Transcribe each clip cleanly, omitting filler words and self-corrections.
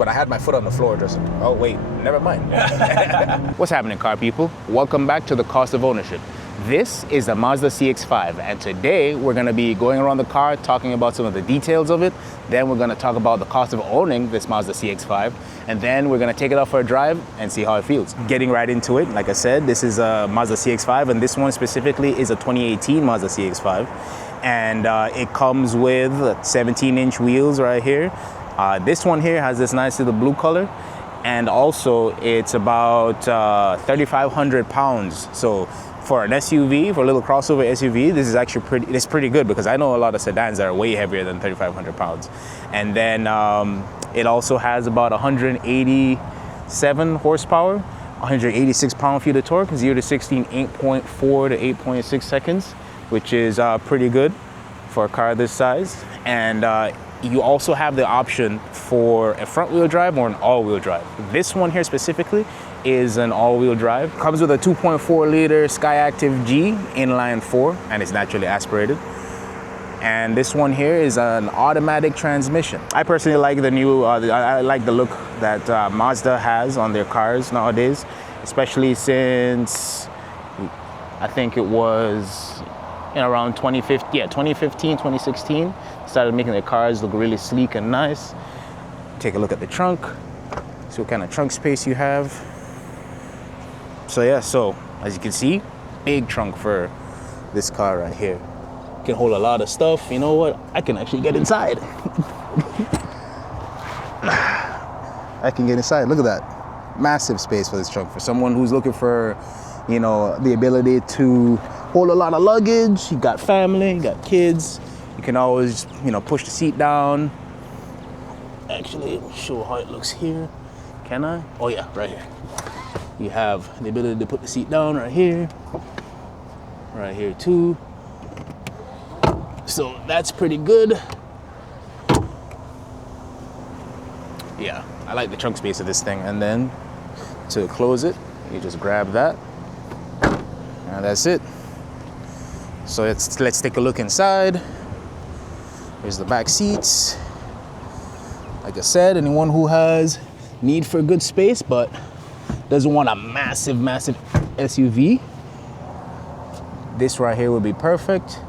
But I had my foot on the floor just, oh wait, never mind. What's happening, car people? Welcome back to the Cost of Ownership. This is the Mazda CX-5, and today we're gonna be going around the car, talking about some of the details of it. Then we're gonna talk about the cost of owning this Mazda CX-5, and then we're gonna take it out for a drive and see how it feels. Getting right into it, like I said, this is a Mazda CX-5, and this one specifically is a 2018 Mazda CX-5. And it comes with 17-inch wheels right here. This one here has this nice little blue color, and also it's about 3,500 pounds. So for an SUV, for a little crossover SUV, this is actually pretty good, because I know a lot of sedans that are way heavier than 3,500 pounds. And then it also has about 187 horsepower, 186 pound-feet of torque, 0 to 16, 8.4 to 8.6 seconds, which is pretty good for a car this size. And you also have the option for a front-wheel drive or an all-wheel drive. This one here specifically is an all-wheel drive. Comes with a 2.4-liter Skyactiv G inline 4, and it's naturally aspirated. And this one here is an automatic transmission. I personally like the new, I like the look that Mazda has on their cars nowadays, especially since I think it was around 2015, 2016, started making their cars look really sleek and nice. Take a look at the trunk, see what kind of trunk space you have. So yeah, so as you can see, big trunk for this car right here. Can hold a lot of stuff. You know what? I can actually get inside. I can get inside. Look at that. Massive space for this trunk. For someone who's looking for, you know, the ability to hold a lot of luggage, you got family, you got kids, you can always, you know, push the seat down. Actually, show how it looks here. Can I? Oh yeah, right here. You have the ability to put the seat down right here too. So that's pretty good. Yeah, I like the trunk space of this thing. And then to close it, you just grab that, and that's it. So let's take a look inside. Here's the back seats. Like I said, anyone who has need for good space but doesn't want a massive SUV, this right here would be perfect.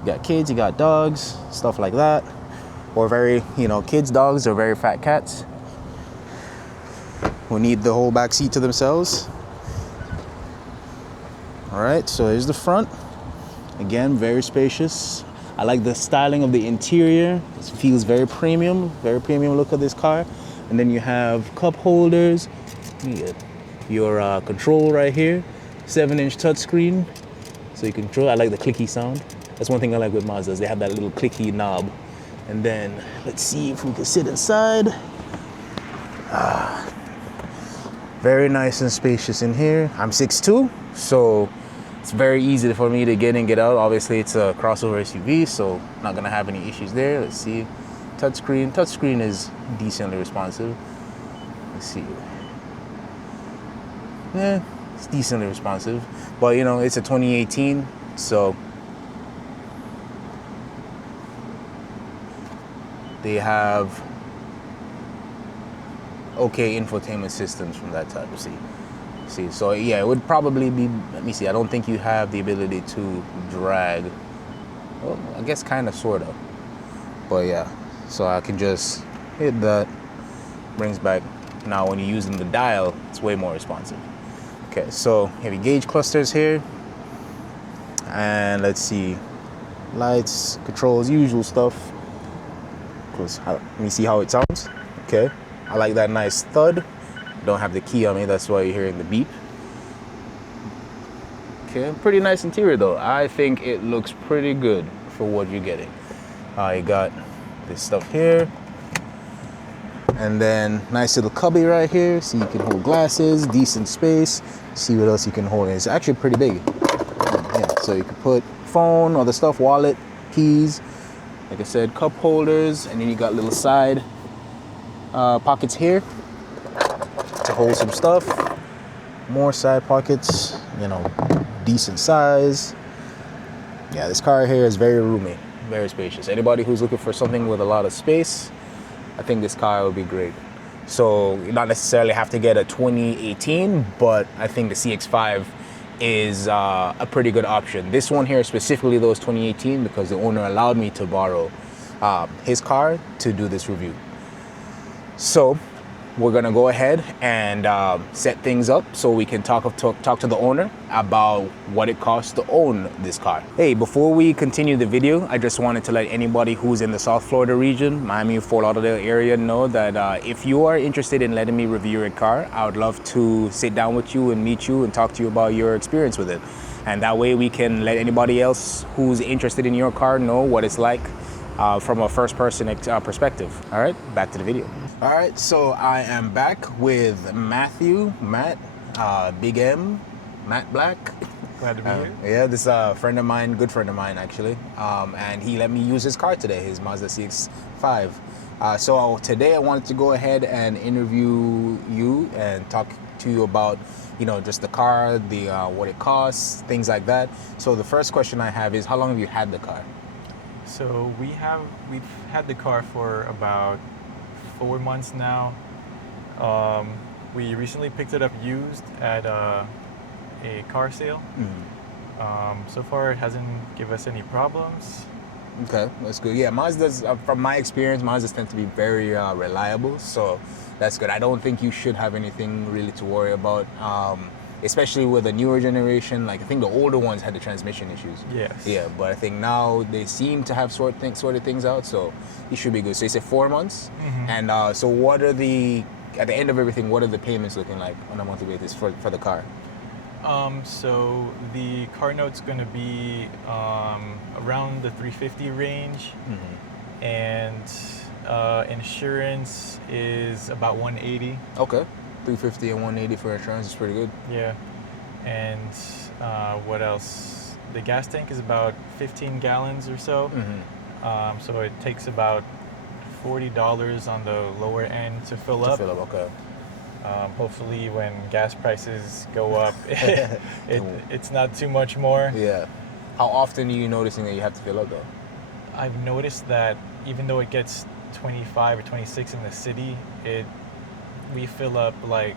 You got kids, you got dogs, stuff like that. Or very, you know, kids, dogs, or very fat cats who need the whole back seat to themselves. All right, so here's the front. Again, very spacious. I like the styling of the interior. It feels very premium look of this car. And then you have cup holders. You get your control right here. 7-inch touchscreen, so you control. I like the clicky sound. That's one thing I like with Mazdas. They have that little clicky knob. And then let's see if we can sit inside. Very nice and spacious in here. I'm 6'2", so it's very easy for me to get in, get out. Obviously, it's a crossover SUV, so not gonna have any issues there. Let's see. Touchscreen. Touchscreen is decently responsive. Let's see. Yeah, it's decently responsive. But, you know, it's a 2018, so they have okay infotainment systems from that type of seat. See, so yeah, it would probably be, let me see, I don't think you have the ability to drag. Well, I guess kind of, sort of. But yeah, so I can just hit that, brings back. Now when you're using the dial, it's way more responsive. Okay, so heavy gauge clusters here. And let's see, lights, controls, usual stuff. Let me see how it sounds. Okay, I like that nice thud. Don't have the key on me, that's why you're hearing the beep. Okay, pretty nice interior though. I think it looks pretty good for what you're getting. You got this stuff here. And then nice little cubby right here, so you can hold glasses, decent space. See what else you can hold. It's actually pretty big. Yeah, so you can put phone, other stuff, wallet, keys. Like I said, cup holders, and then you got little side pockets here to hold some stuff. More side pockets, you know, decent size. Yeah, this car here is very roomy, very spacious. Anybody who's looking for something with a lot of space, I think this car would be great. So you not necessarily have to get a 2018, but I think the CX5 is a pretty good option. This one here specifically though is 2018 because the owner allowed me to borrow his car to do this review. So we're gonna go ahead and set things up so we can talk to the owner about what it costs to own this car. Hey, before we continue the video, I just wanted to let anybody who's in the South Florida region, Miami, Fort Lauderdale area, know that if you are interested in letting me review your car, I would love to sit down with you and meet you and talk to you about your experience with it. And that way we can let anybody else who's interested in your car know what it's like from a first-person perspective. All right, back to the video. All right, so I am back with Matt, Big M, Matt Black. Glad to be here. Yeah, this is a friend of mine, good friend of mine actually, and he let me use his car today, his Mazda CX-5. So today I wanted to go ahead and interview you and talk to you about, just the car, the what it costs, things like that. So the first question I have is, how long have you had the car? So we've had the car for about 4 months now. We recently picked it up used at a car sale. Mm-hmm. So far it hasn't given us any problems. Okay, that's good. Yeah, Mazda's, from my experience, Mazdas tend to be very reliable, so that's good. I don't think you should have anything really to worry about, especially with a newer generation. Like, I think the older ones had the transmission issues. Yes. Yeah, but I think now they seem to have sorted things out, so you should be good. So you said 4 months, Mm-hmm. and so what are at the end of everything, what are the payments looking like on a monthly basis for the car? So the car note's going to be around the 350 range, Mm-hmm. and insurance is about 180. Okay, 350 and 180 for insurance is pretty good. Yeah, and what else? The gas tank is about 15 gallons or so. Mm-hmm. So it takes about $40 on the lower end to fill up. Okay. Hopefully, when gas prices go up, it's not too much more. Yeah. How often are you noticing that you have to fill up though? I've noticed that even though it gets 25 or 26 in the city, we fill up like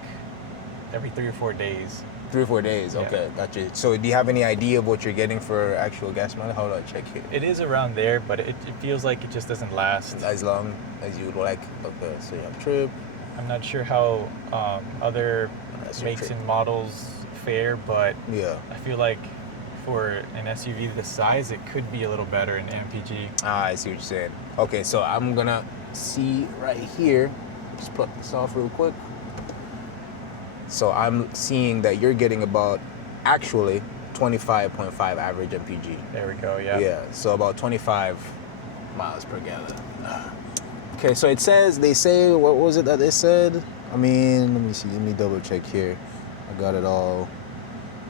every 3 or 4 days. 3 or 4 days, Yeah. okay, gotcha. So do you have any idea of what you're getting for actual gas mileage? How do I check here? It is around there, but it feels like it just doesn't last. As long as you would like. Okay, so you have trip. I'm not sure how other That's your makes trip. and models fare, but Yeah. I feel like for an SUV this size, it could be a little better in MPG. I see what you're saying. Okay, so I'm gonna see right here. Just pluck this off real quick. So I'm seeing that you're getting about, actually, 25.5 average MPG. There we go, yeah. Yeah, so about 25 miles per gallon. Okay, so they say, what was it that they said? I mean, let me see, let me double check here. I got it all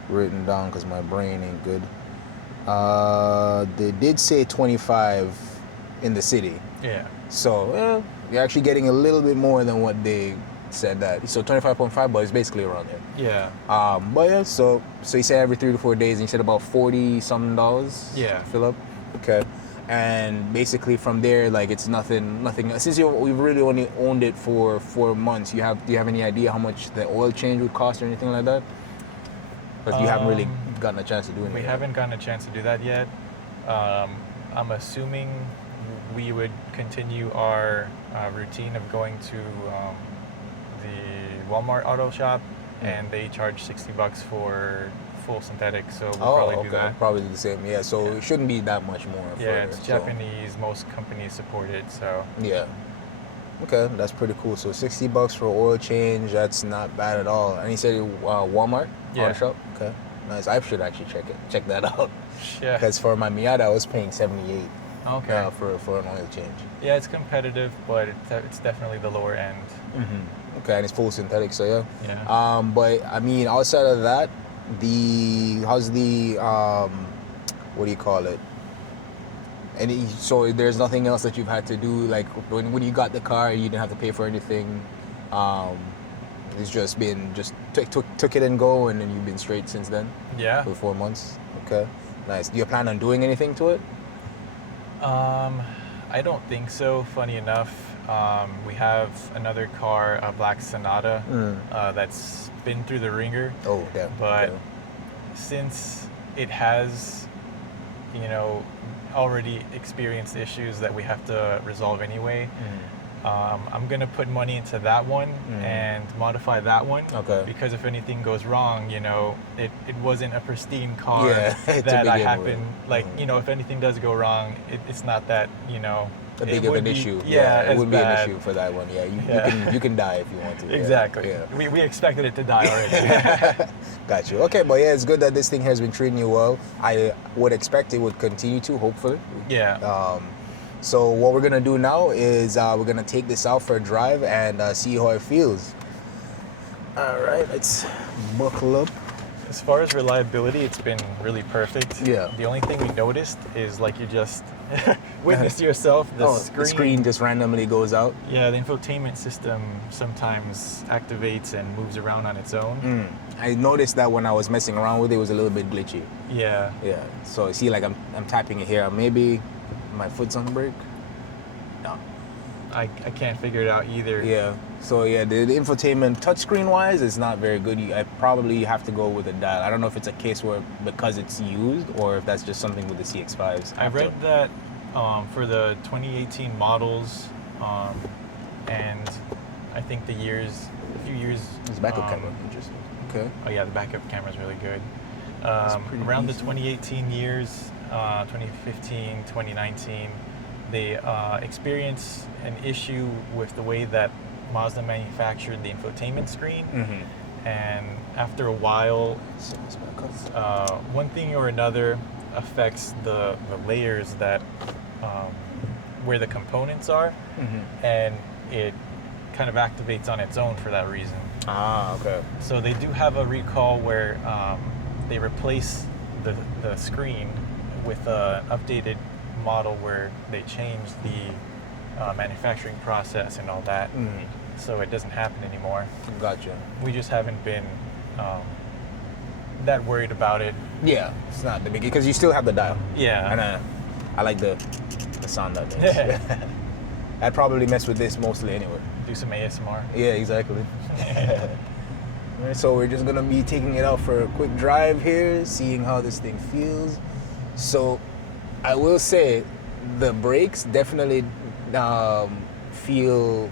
written down because my brain ain't good. They did say 25 in the city. Yeah. So, you're actually getting a little bit more than what they said that. So 25.5, but it's basically around there. Yeah. But yeah, so you said every 3 to 4 days, and you said about $40-something Yeah. to fill up? Okay. And basically from there, like, it's nothing. Since we've really only owned it for 4 months, do you have any idea how much the oil change would cost or anything like that? Because you haven't really gotten a chance to do anything. We haven't gotten a chance to do that yet. I'm assuming we would continue our routine of going to the Walmart auto shop, and they charge $60 for full synthetic, so we'll probably do that. Probably the same. Yeah, so it shouldn't be that much more. Yeah, it's Japanese. Most companies support it, so. Yeah. Okay, that's pretty cool. So $60 for oil change, that's not bad at all. And you said Walmart auto shop? Okay, nice. I should actually check that out. Yeah. Because for my Miata, I was paying $78 Okay. for an oil change. Yeah, it's competitive, but it's definitely the lower end. Mm-hmm. Okay, and it's full synthetic, so yeah. Yeah. But I mean, outside of that, how's the what do you call it? So there's nothing else that you've had to do, like when you got the car, you didn't have to pay for anything. It's just been took it and go, and then you've been straight since then. Yeah. For 4 months. Okay, nice. Do you plan on doing anything to it? I don't think so. Funny enough, We have another car, a black Sonata, that's been through the ringer. Oh, damn. But Okay. since it has, already experienced issues that we have to resolve anyway, I'm gonna put money into that one and modify that one. Okay. Because if anything goes wrong, it wasn't a pristine car to that I begin happen. with. Like, if anything does go wrong, it's not that a big of an issue. Yeah, it wouldn't bad. be an issue for that one. Yeah, you can die if you want to. Exactly. Yeah. We expected it to die already. Got you. Okay, but yeah, it's good that this thing has been treating you well. I would expect it would continue to, hopefully. Yeah. So what we're gonna do now is we're gonna take this out for a drive and see how it feels. All right, let's buckle up. As far as reliability, it's been really perfect. Yeah. The only thing we noticed is, like you just witnessed yourself, the screen just randomly goes out. Yeah, the infotainment system sometimes activates and moves around on its own. I noticed that when I was messing around with it, it was a little bit glitchy. Yeah. Yeah. So see, like I'm tapping it here. Maybe my foot's on the brake. No. I can't figure it out either. Yeah. So yeah, the infotainment touchscreen wise is not very good. I probably have to go with a dial. I don't know if it's a case where because it's used or if that's just something with the CX5s. I read that for the 2018 models, and I think a few years. It's backup camera. Interesting. Okay. Oh yeah, the backup camera is really good. decent. Around the 2018 years, 2015, 2019, they experienced an issue with the way that Mazda manufactured the infotainment screen. And after a while, one thing or another affects the layers that where the components are, and it kind of activates on its own for that reason. Ah, okay. So they do have a recall where they replace the screen with an updated model where they change the manufacturing process and all that, so it doesn't happen anymore. Gotcha. We just haven't been that worried about it. Yeah, it's not the big because you still have the dial. Yeah. And I like the sound that makes. I'd probably mess with this mostly anyway. Do some ASMR. Yeah, exactly. All right, so we're just gonna be taking it out for a quick drive here, seeing how this thing feels. So I will say the brakes definitely feel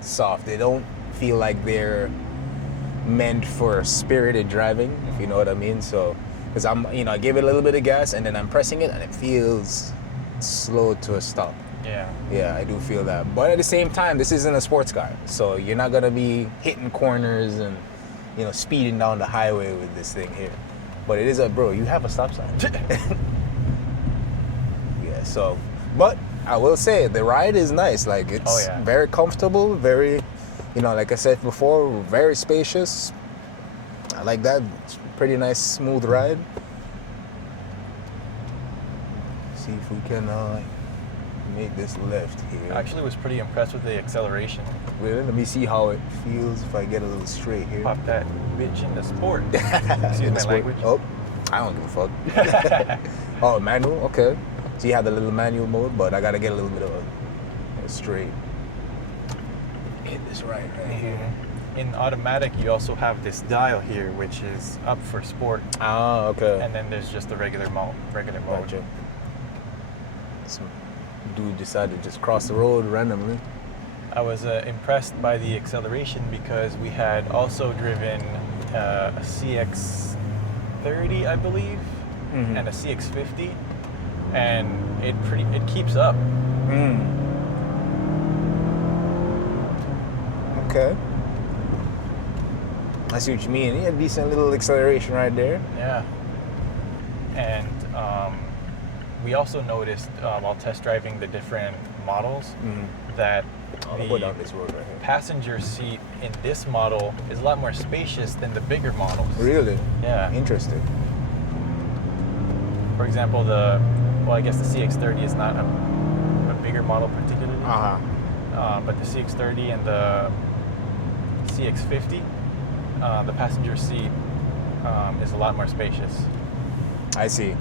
soft. They don't feel like they're meant for spirited driving, if you know what I mean. So, because I give it a little bit of gas and then I'm pressing it and it feels slow to a stop. Yeah. Yeah, I do feel that. But at the same time, this isn't a sports car. So you're not gonna be hitting corners and, speeding down the highway with this thing here. But it is bro, you have a stop sign. Yeah, so, but I will say the ride is nice. Like it's very comfortable, very, like I said before, very spacious. I like that. It's a pretty nice, smooth ride. See if we can make this left here. I actually was pretty impressed with the acceleration. Really? Let me see how it feels if I get a little straight here. Pop that bitch into sport. Excuse my language. Oh, I don't give a fuck. Oh, manual? Okay. So you have the little manual mode, but I gotta get a little bit of a straight. Hit this right here. In automatic, you also have this dial here, which is up for sport. Ah, okay. And then there's just the regular mode. Gotcha. Some dude decided to just cross the road randomly. I was impressed by the acceleration because we had also driven a CX-30, I believe, and a CX-50, and it keeps up. Okay. I see what you mean. Yeah, decent little acceleration right there. Yeah. And we also noticed while test driving the different models that go down this road right here. Passenger seat in this model is a lot more spacious than the bigger models. Really? Yeah. Interesting. For example, I guess the CX-30 is not a bigger model particularly. But the CX-30 and the CX-50, the passenger seat is a lot more spacious. I see.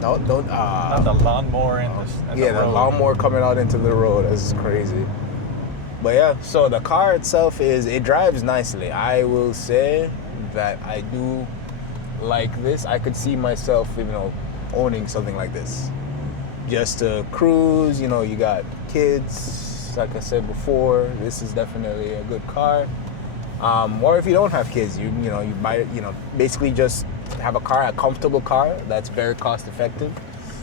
No, don't. Not the lawnmower and Yeah, the the road. lawnmower coming out into the road. This is crazy. But yeah, so the car itself it drives nicely. I will say that I do like this. I could see myself, owning something like this. Just to cruise, you got kids. Like I said before, this is definitely a good car. Or if you don't have kids, you buy, basically just have a comfortable car that's very cost effective.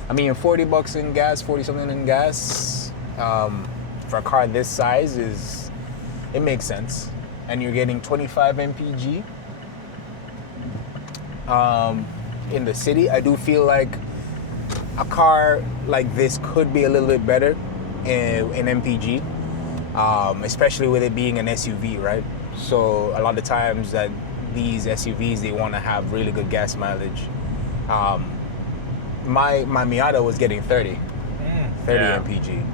I mean, $40 in gas, 40 something in gas, for a car this size it makes sense. And you're getting 25 mpg. In the city, I do feel like a car like this could be a little bit better in mpg, especially with it being an SUV, right? So a lot of times that these SUVs, they want to have really good gas mileage. My Miata was getting 30 yeah. mpg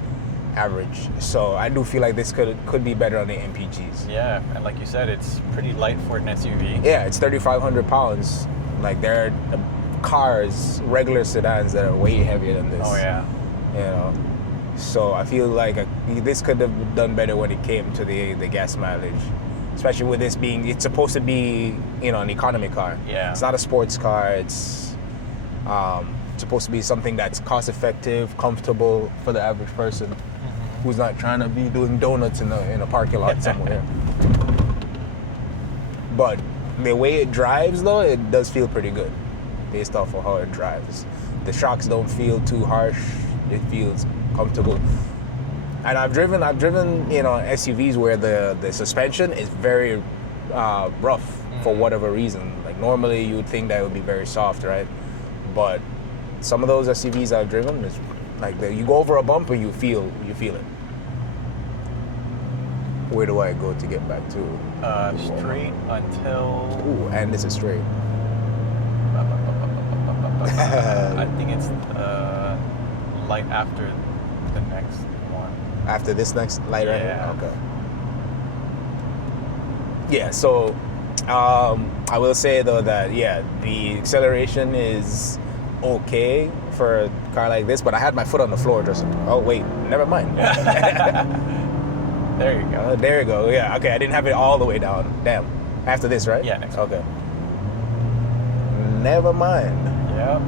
average. So I do feel like this could be better on the mpgs. Yeah, and like you said, it's pretty light for an SUV. Yeah, it's 3,500 pounds. Like there are cars, regular sedans that are way heavier than this. Oh yeah. So I feel like this could have done better when it came to the gas mileage, especially with this being, it's supposed to be an economy car. Yeah. It's not a sports car. It's supposed to be something that's cost effective, comfortable for the average person who's not trying to be doing donuts in a parking lot somewhere. But the way it drives, though, it does feel pretty good based off of how it drives. The shocks don't feel too harsh. It feels comfortable. And I've driven SUVs where the suspension is very rough for whatever reason. Like normally you would think that it would be very soft, right? But some of those SUVs I've driven, it's like you go over a bump and you feel it. Where do I go to get back to? Straight until. Ooh, and this is straight. I think it's light after the next one. After this next light right here? Yeah. Okay. Yeah, so I will say though that the acceleration is okay for a car like this, but I had my foot on the floor just. Oh wait, never mind. There you go. There you go. Yeah. Okay, I didn't have it all the way down. Damn. After this, right? Yeah, next. Okay. Never mind. Yeah.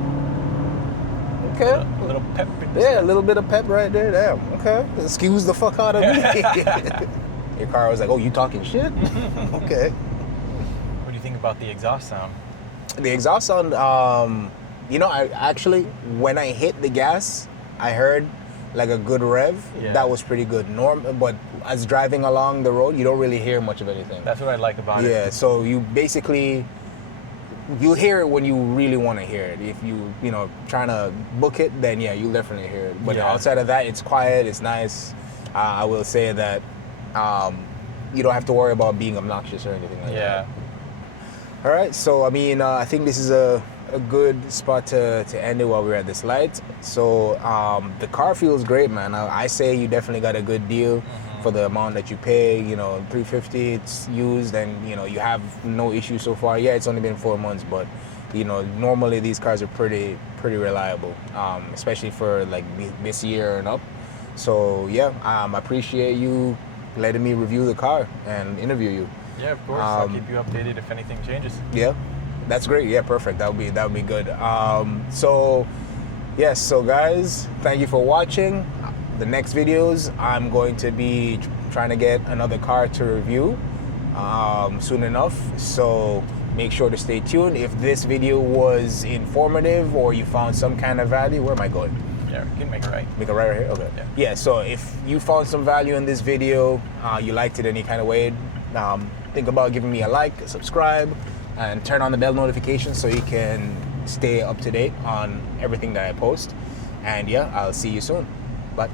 Okay. A little pep. Yeah, a little bit of pep right there. Damn. Okay. Excuse the fuck out of me. Your car was like, oh, you talking shit? Okay. What do you think about the exhaust sound? The exhaust sound, I actually, when I hit the gas, I heard like a good rev. Yeah. That was pretty good. But as driving along the road, you don't really hear much of anything. That's what I like about it. Yeah, so you hear it when you really want to hear it. If trying to book it, then yeah, you'll definitely hear it. But outside of that, it's quiet, it's nice. I will say that you don't have to worry about being obnoxious or anything like that. Yeah. All right, so I think this is a good spot to end it while we're at this light. So the car feels great, man. I say you definitely got a good deal for the amount that you pay. $350, it's used, and you have no issues so far. Yeah, it's only been 4 months, but normally these cars are pretty reliable, especially for like this year and up. So yeah, I appreciate you letting me review the car and interview you. Yeah, of course. I'll keep you updated if anything changes. Yeah, that's great. Yeah, perfect. That would be good. So guys, thank you for watching. The next videos, I'm going to be trying to get another car to review soon enough. So make sure to stay tuned. If this video was informative or you found some kind of value, where am I going? Yeah, you can make it right. Make it right here? Okay. Yeah, so if you found some value in this video, you liked it any kind of way, think about giving me a like, subscribe, and turn on the bell notifications so you can stay up to date on everything that I post. And yeah, I'll see you soon. Bye.